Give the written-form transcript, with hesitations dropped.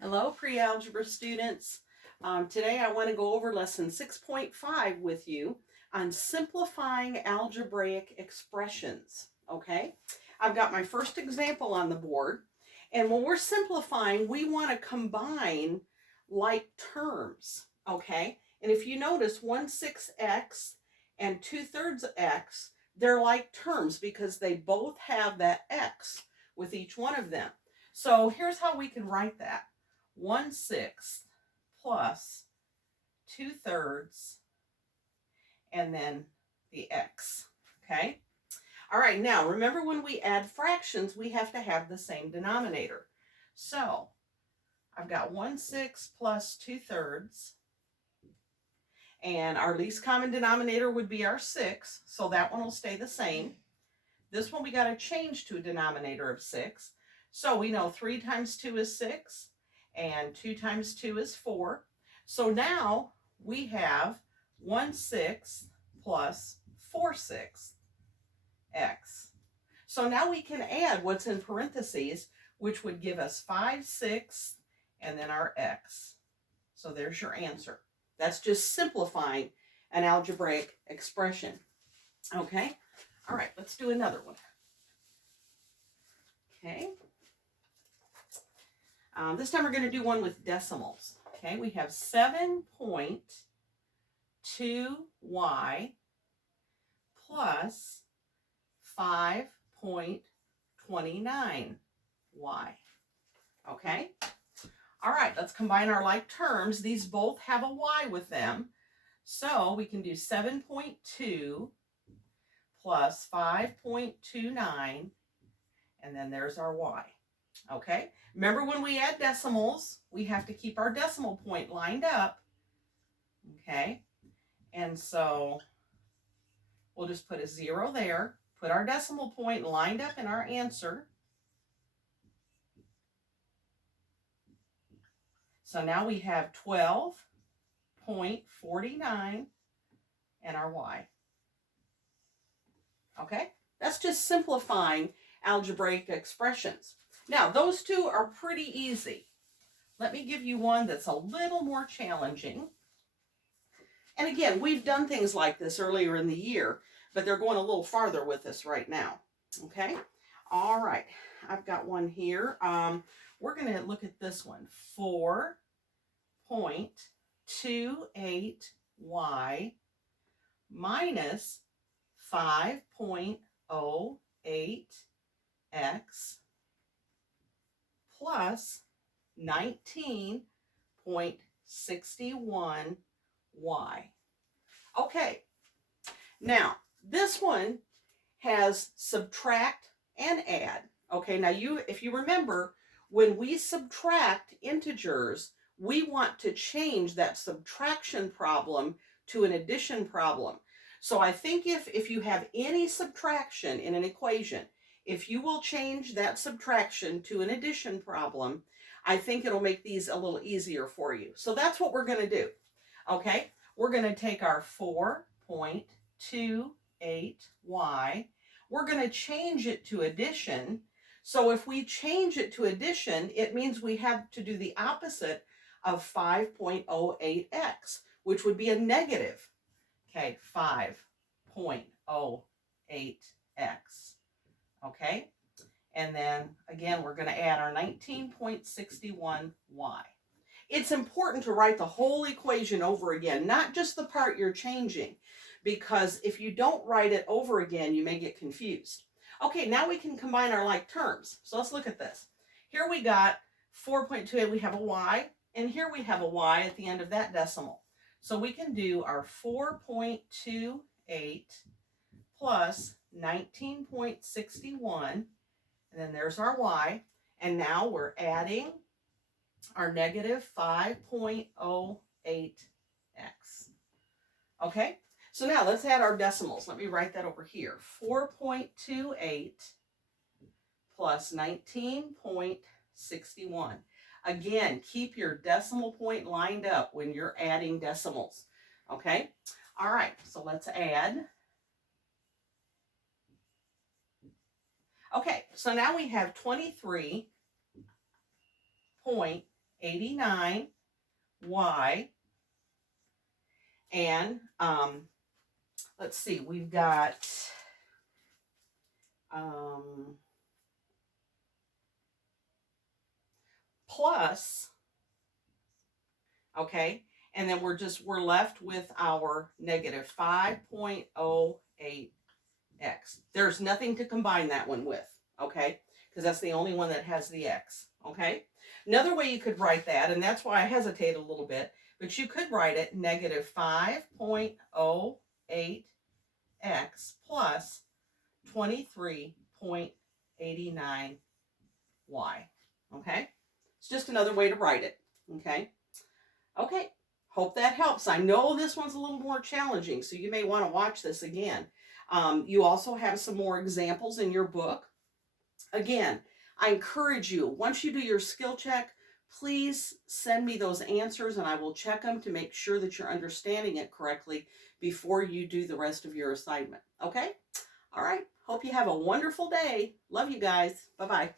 Hello, pre-algebra students. Today I want to go over lesson 6.5 with you on simplifying algebraic expressions. Okay, I've got my first example on the board, and when we're simplifying, we want to combine like terms. Okay, and if you notice 1/6 x and 2/3 x, they're like terms because they both have that x with each one of them. So here's how we can write that. 1/6 plus 2/3 and then the x. Okay. All right. Now remember, when we add fractions, we have to have the same denominator. So I've got 1/6 plus 2/3, and our least common denominator would be our 6. So that one will stay the same. This one we got to change to a denominator of 6. So we know 3 times 2 is 6. And 2 times 2 is 4. So now we have 1/6 plus 4/6 x. So now we can add what's in parentheses, which would give us 5/6 and then our x. So there's your answer. That's just simplifying an algebraic expression. Okay? All right, let's do another one. Okay. This time we're going to do one with decimals. Okay, we have 7.2y plus 5.29y. Okay, all right, let's combine our like terms. These both have a y with them. So we can do 7.2 plus 5.29, and then there's our y. Okay, remember, when we add decimals, we have to keep our decimal point lined up. Okay, and so we'll just put a 0 there, put our decimal point lined up in our answer. So now we have 12.49 and our y. Okay, that's just simplifying algebraic expressions. Now, those two are pretty easy. Let me give you one that's a little more challenging. And again, we've done things like this earlier in the year, but they're going a little farther with us right now. Okay? All right. I've got one here. We're going to look at this one. 4.28y minus 5.08x plus 19.61y. Okay, now this one has subtract and add. Okay, now if you remember, when we subtract integers, we want to change that subtraction problem to an addition problem. So I think if you have any subtraction in an equation, if you will change that subtraction to an addition problem, I think it'll make these a little easier for you. So that's what we're going to do. Okay, we're going to take our 4.28y. We're going to change it to addition. So if we change it to addition, it means we have to do the opposite of 5.08x, which would be a negative. Okay, 5.08x. Okay, and then again, we're going to add our 19.61y. It's important to write the whole equation over again, not just the part you're changing, because if you don't write it over again, you may get confused. Okay, now we can combine our like terms. So let's look at this. Here we got 4.28, we have a y, and here we have a y at the end of that decimal. So we can do our 4.28 plus 19.61, and then there's our y, and now we're adding our negative 5.08x. Okay, so now let's add our decimals. Let me write that over here. 4.28 plus 19.61. Again, keep your decimal point lined up when you're adding decimals. Okay, all right, so let's add. Okay, so now we have 23.8 89y. And let's see, we've got plus, okay, and then we're left with our negative 5.08x. There's nothing to combine that one with, okay, because that's the only one that has the x, okay. Another way you could write that, and that's why I hesitate a little bit, but you could write it negative 5.08x plus 23.89y. Okay? It's just another way to write it. Okay? Okay. Hope that helps. I know this one's a little more challenging, so you may want to watch this again. You also have some more examples in your book. Again, I encourage you, once you do your skill check, please send me those answers and I will check them to make sure that you're understanding it correctly before you do the rest of your assignment. Okay? All right. Hope you have a wonderful day. Love you guys. Bye-bye.